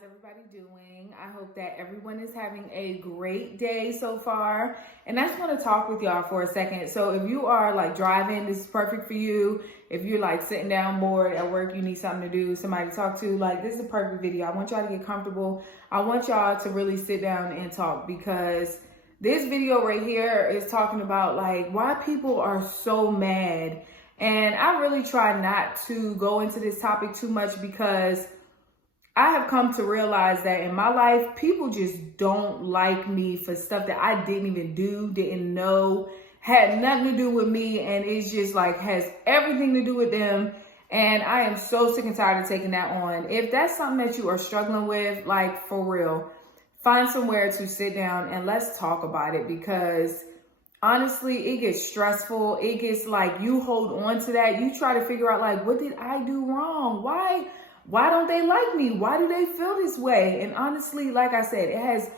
How's everybody doing? I hope that everyone is having a great day so far. And I just want to talk with y'all for a second. So if you are like driving, this is perfect for you. If you're like sitting down bored at work, you need something to do, somebody to talk to, like this is the perfect video. I want y'all to get comfortable. I want y'all to really sit down and talk, because this video right here is talking about like why people are so mad. And I really try not to go into this topic too much, because I have come to realize that in my life, people just don't like me for stuff that I didn't even do, didn't know, had nothing to do with me. And it's just like has everything to do with them. And I am so sick and tired of taking that on. If that's something that you are struggling with, like for real, find somewhere to sit down and let's talk about it, because honestly, it gets stressful. It gets like you hold on to that. You try to figure out like, what did I do wrong? Why don't they like me? Why do they feel this way? And honestly, like I said, it has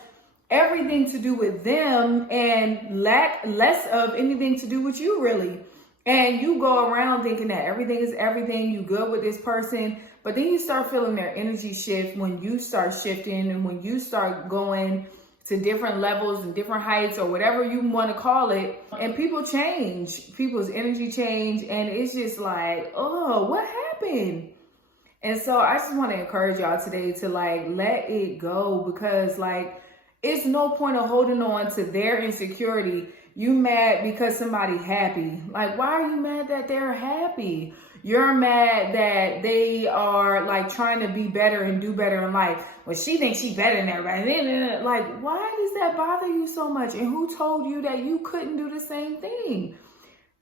everything to do with them and less of anything to do with you, really. And you go around thinking that everything is everything, you good with this person, but then you start feeling their energy shift when you start shifting and when you start going to different levels and different heights or whatever you want to call it. And people change, people's energy change. And it's just like, oh, what happened? And so I just want to encourage y'all today to like, let it go, because like, it's no point of holding on to their insecurity. You mad because somebody happy. Like, why are you mad that they're happy? You're mad that they are like trying to be better and do better in life. Well, she thinks she's better than everybody. Like, why does that bother you so much? And who told you that you couldn't do the same thing?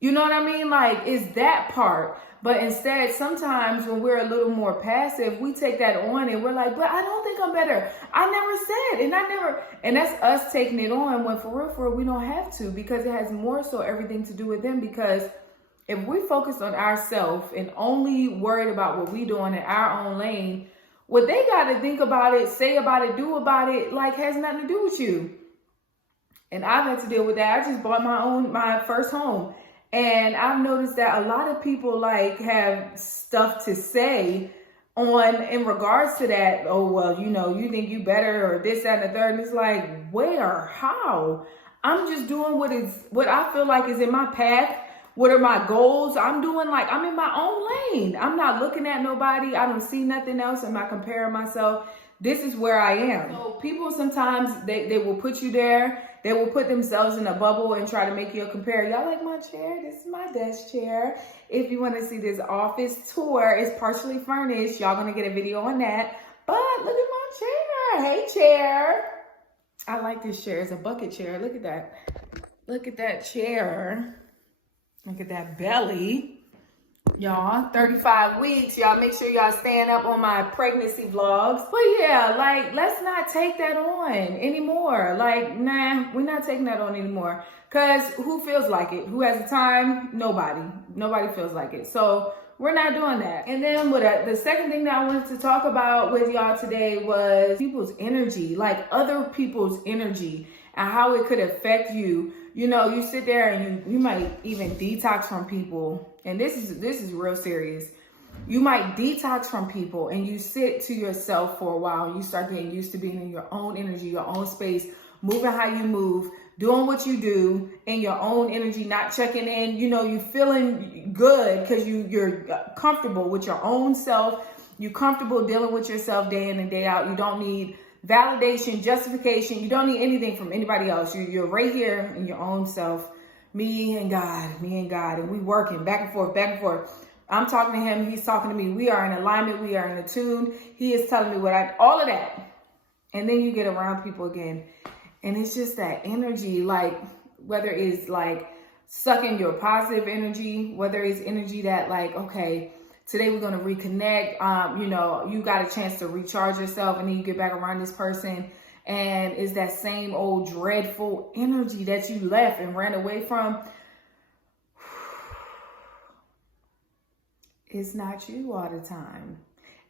You know what I mean? Like, it's that part. But instead, sometimes when we're a little more passive, we take that on and we're like, but I don't think I'm better. I never said, and that's us taking it on when for real, we don't have to, because it has more so everything to do with them. Because if we focus on ourselves and only worried about what we doing in our own lane, what they got to think about it, say about it, do about it, like has nothing to do with you. And I've had to deal with that. I just bought my first home. And I've noticed that a lot of people like have stuff to say in regards to that. Oh, well, you know, you think you better or this, that, and the third. And it's like, where, how? I'm just doing what I feel like is in my path. What are my goals? I'm doing like, I'm in my own lane. I'm not looking at nobody. I don't see nothing else. I'm not comparing myself. This is where I am. So people sometimes, they will put you there. They will put themselves in a bubble and try to make you compare. Y'all like my chair? This is my desk chair. If you want to see this office tour, it's partially furnished. Y'all gonna get a video on that. But look at my chair. Hey, chair. I like this chair. It's a bucket chair. Look at that. Look at that chair. Look at that belly. Y'all, 35 weeks. Y'all make sure y'all stand up on my pregnancy vlogs. But yeah, like, let's not take that on anymore. Like, nah, we're not taking that on anymore. Because who feels like it? Who has the time? Nobody. Nobody feels like it. So we're not doing that. And then the second thing that I wanted to talk about with y'all today was people's energy, like other people's energy and how it could affect you. You know, you sit there and you might even detox from people. And this is real serious. You might detox from people and you sit to yourself for a while. And you start getting used to being in your own energy, your own space, moving how you move, doing what you do in your own energy, not checking in. You know, you feeling good because you're comfortable with your own self. You're comfortable dealing with yourself day in and day out. You don't need validation, justification. You don't need anything from anybody else. You're right here in your own self. Me and God. And we working back and forth. I'm talking to him. He's talking to me. We are in alignment. We are in a tune. He is telling me all of that. And then you get around people again. And it's just that energy, like whether it's like sucking your positive energy, whether it's energy that like, okay, today we're going to reconnect. You know, you got a chance to recharge yourself and then you get back around this person. And it's that same old dreadful energy that you left and ran away from. It's not you all the time.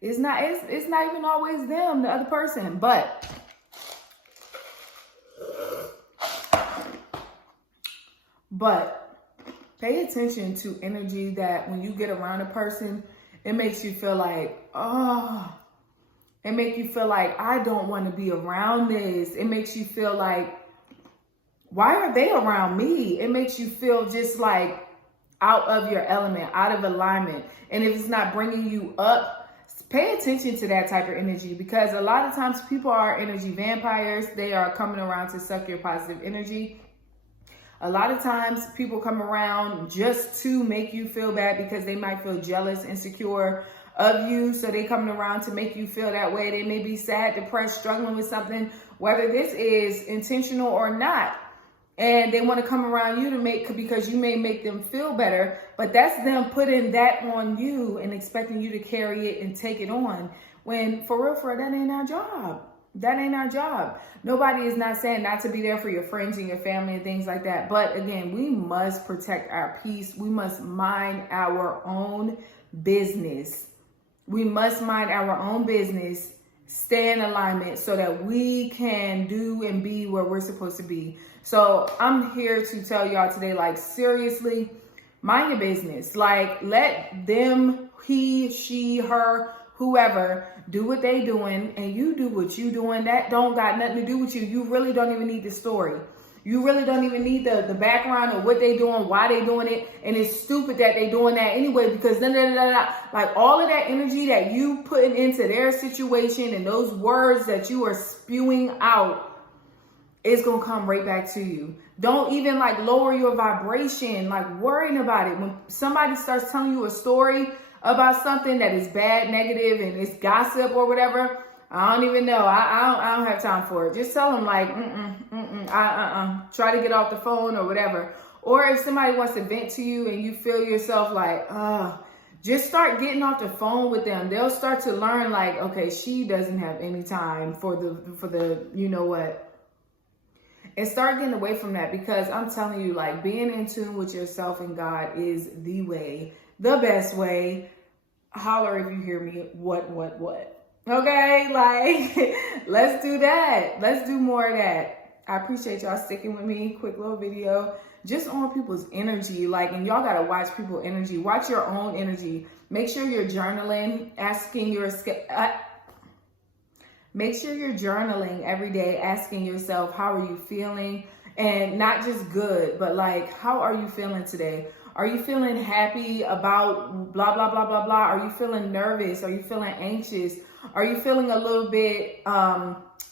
It's not even always them, the other person. But pay attention to energy that when you get around a person, it makes you feel like, oh, It makes you feel like, I don't want to be around this. It makes you feel like, why are they around me? It makes you feel just like out of your element, out of alignment. And if it's not bringing you up, pay attention to that type of energy, because a lot of times people are energy vampires. They are coming around to suck your positive energy. A lot of times people come around just to make you feel bad because they might feel jealous, insecure of you. So they coming around to make you feel that way. They may be sad, depressed, struggling with something, whether this is intentional or not. And they want to come around you because you may make them feel better, but that's them putting that on you and expecting you to carry it and take it on. When for real, that ain't our job. That ain't our job. Nobody is not saying not to be there for your friends and your family and things like that. But again, we must protect our peace. We must mind our own business. We must mind our own business, stay in alignment so that we can do and be where we're supposed to be. So I'm here to tell y'all today, like, seriously, mind your business. Like, let them, he, she, her, whoever, do what they doing, and you do what you doing. That don't got nothing to do with you. You really don't even need the story. You really don't even need the background of what they doing, why they doing it. And it's stupid that they doing that anyway, because like all of that energy that you putting into their situation and those words that you are spewing out, it's going to come right back to you. Don't even like lower your vibration, like worrying about it. When somebody starts telling you a story about something that is bad, negative, and it's gossip or whatever, I don't even know. I don't have time for it. Just tell them like, try to get off the phone or whatever. Or if somebody wants to vent to you and you feel yourself like, just start getting off the phone with them. They'll start to learn like, okay, she doesn't have any time for the you know what. And start getting away from that, because I'm telling you, like, being in tune with yourself and God is the way, the best way. Holler if you hear me. What? Okay, like, let's do that. Let's do more of that. I appreciate y'all sticking with me. Quick little video just on people's energy. Like, and y'all got to watch people's energy. Watch your own energy. Make sure you're journaling, make sure you're journaling every day, asking yourself, how are you feeling? And not just good, but like, how are you feeling today? Are you feeling happy about blah, blah, blah, blah, blah? Are you feeling nervous? Are you feeling anxious? Are you feeling a little bit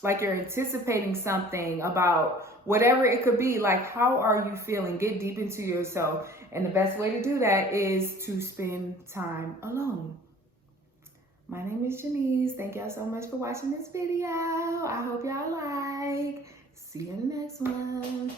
like you're anticipating something about whatever it could be? Like, how are you feeling? Get deep into yourself. And the best way to do that is to spend time alone. My name is Janice. Thank y'all so much for watching this video. I hope y'all like. See you in the next one.